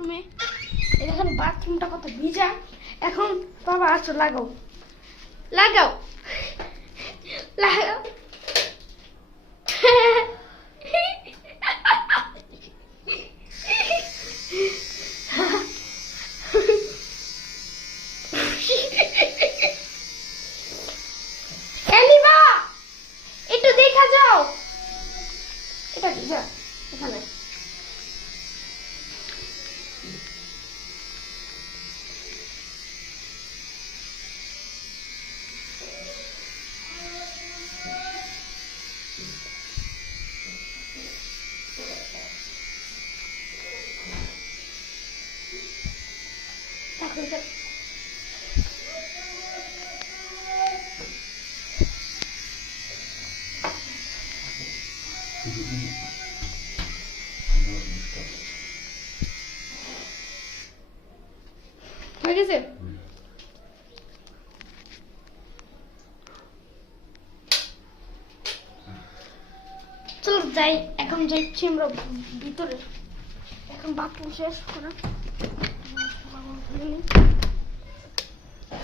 বাথরুমে। এখন বাথরুমটা কত ভিজা। এখন বাবা আসো লাগাও লাগাও লাগাও। এলিবা একটু দেখা যাও এটা কি যা এখানে। হয়ে গেছে। চলো যাই, এখন যাচ্ছি আমরা ভিতরে। এখন বাথরুম শেষ করে